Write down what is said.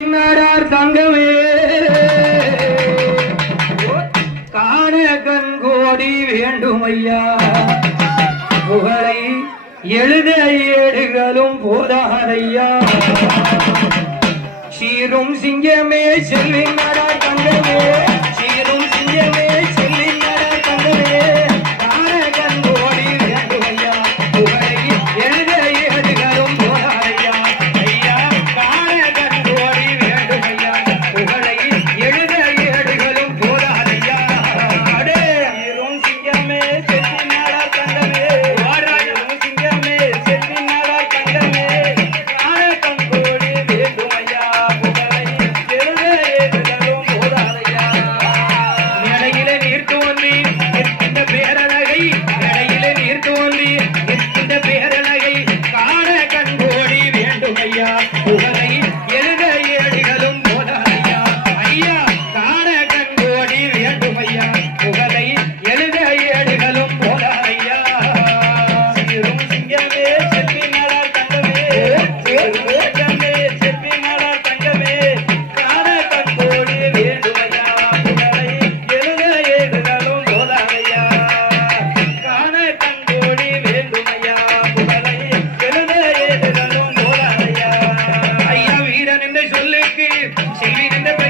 நாடார் தங்கமே. காண கண்கோடி வேண்டும் ஐயா புகழை எழுத ஏடுகளும் போதாதையா. சீரும் சிங்கமே செல்வி நாடார் தங்கமே. Sylvie, Sylvie, Sylvie, Sylvie, Sylvie, Sylvie, Sylvie, Sylvie,